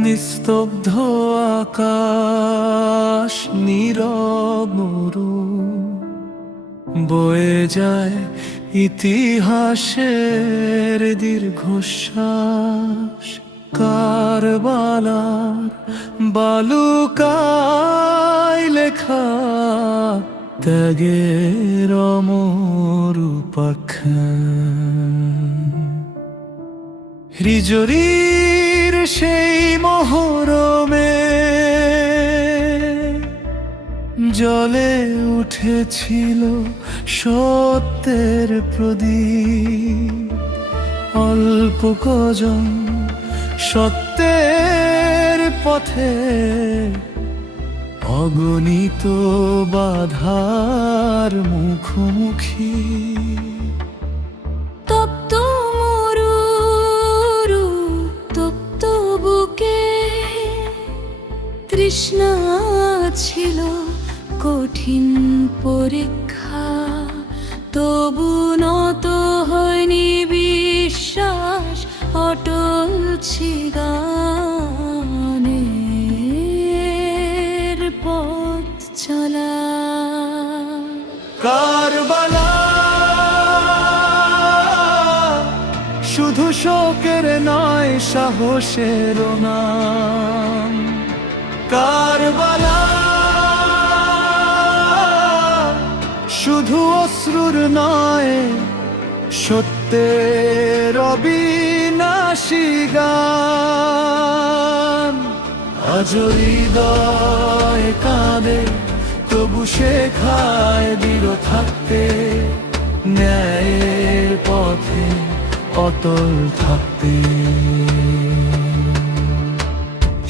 নিস্তব্ধ আকাশ, নীরব মরু, বয়ে যায় ইতিহাসের দীর্ঘশ্বাস। কারবালার বালুকায় লেখা ত্যাগের অমর উপাখ্যান। হৃজরীর সেই মহরমে জলে উঠেছিল সত্যের প্রদীপ। অল্প কজন সত্যের পথে অগণিত বাধার মুখোমুখি। তপ্ত মরুর তপ্ত বুকে তৃষ্ণা ছিল কঠিন পরীক্ষা, তবু নত হয়নি বিশ্বাস, অটল গানের পথ চলা। কারবালা শুধু শোকের নয়, সাহসের নাম। কারবালা শুধু অশ্রুর নয়, সত্যের অবিনাশী গান। আজ হৃদয় কাঁদে, তবু শেখায় দৃঢ় থাকতে, ন্যায়ের পথে অটল থাকতে।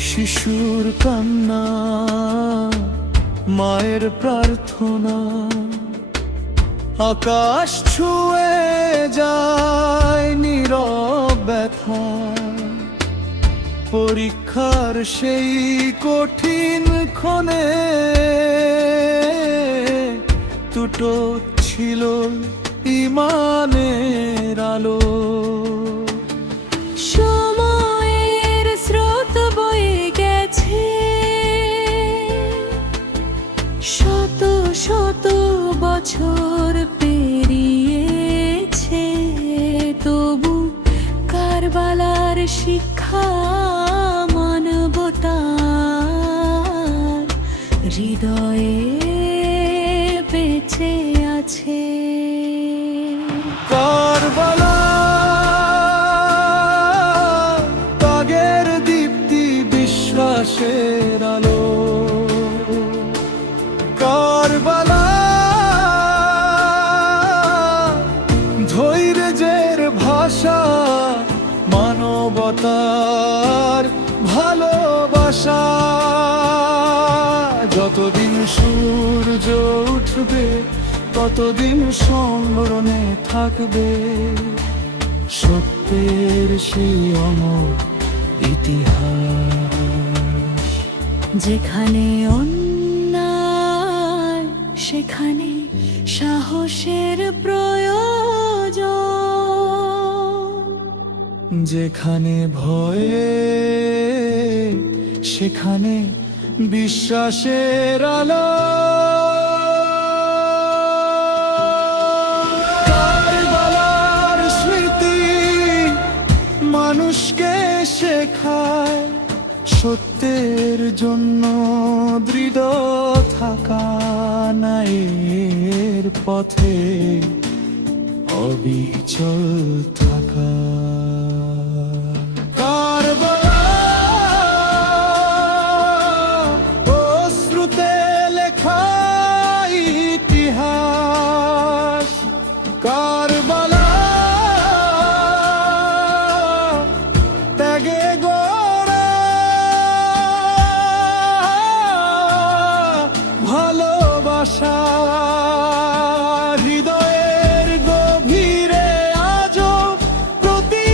শিশুর কান্না, মায়ের প্রার্থনা, আকাশ ছুঁয়ে যায় নীরব ব্যথা। পরীক্ষার সেই কঠিন ক্ষণে দুটো ছিল ঈমানের আলো। সময়ের স্রোত বয়ে গেছে, শত শত বছর পেরিয়েছে, তবু কারবালার শিক্ষা মানবতার হৃদয়ে বেঁচে আছে। কারবালা ত্যাগের দীপ্তি, বিশ্বাসের আলো। কারবালা ধৈর্যের ভাষা, মানবতার ভালোবাসা। যতদিন সূর্য উঠবে, ততদিন সংগ্রামে থাকবে সত্যের সেই অমর ইতিহাস। যেখানে অন্যায়, সেখানে সাহসের প্রয়োজন। যেখানে ভয়ে, সেখানে বিশ্বাসের আলো। কারবালার স্মৃতি মানুষকে শেখায় সত্যের জন্য দৃঢ় থাকা, ন্যায়ের পথে অবিচল থাকা। কারবালা অশ্রুতে লেখা ইতিহাস। কারবালা ত্যাগে গড়া ভালোবাসা। হৃদয়ের গভীরে আজও প্রতি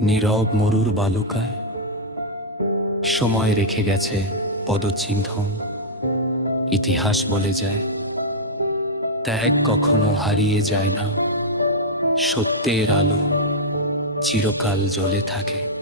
নীরব মরুর বালুকায় সময় রেখে গেছে পদচিহ্ন। ইতিহাস বলে যায় ত্যাগ কখনো হারিয়ে যায় না, সত্যের আলো চিরকাল জ্বলে থাকে।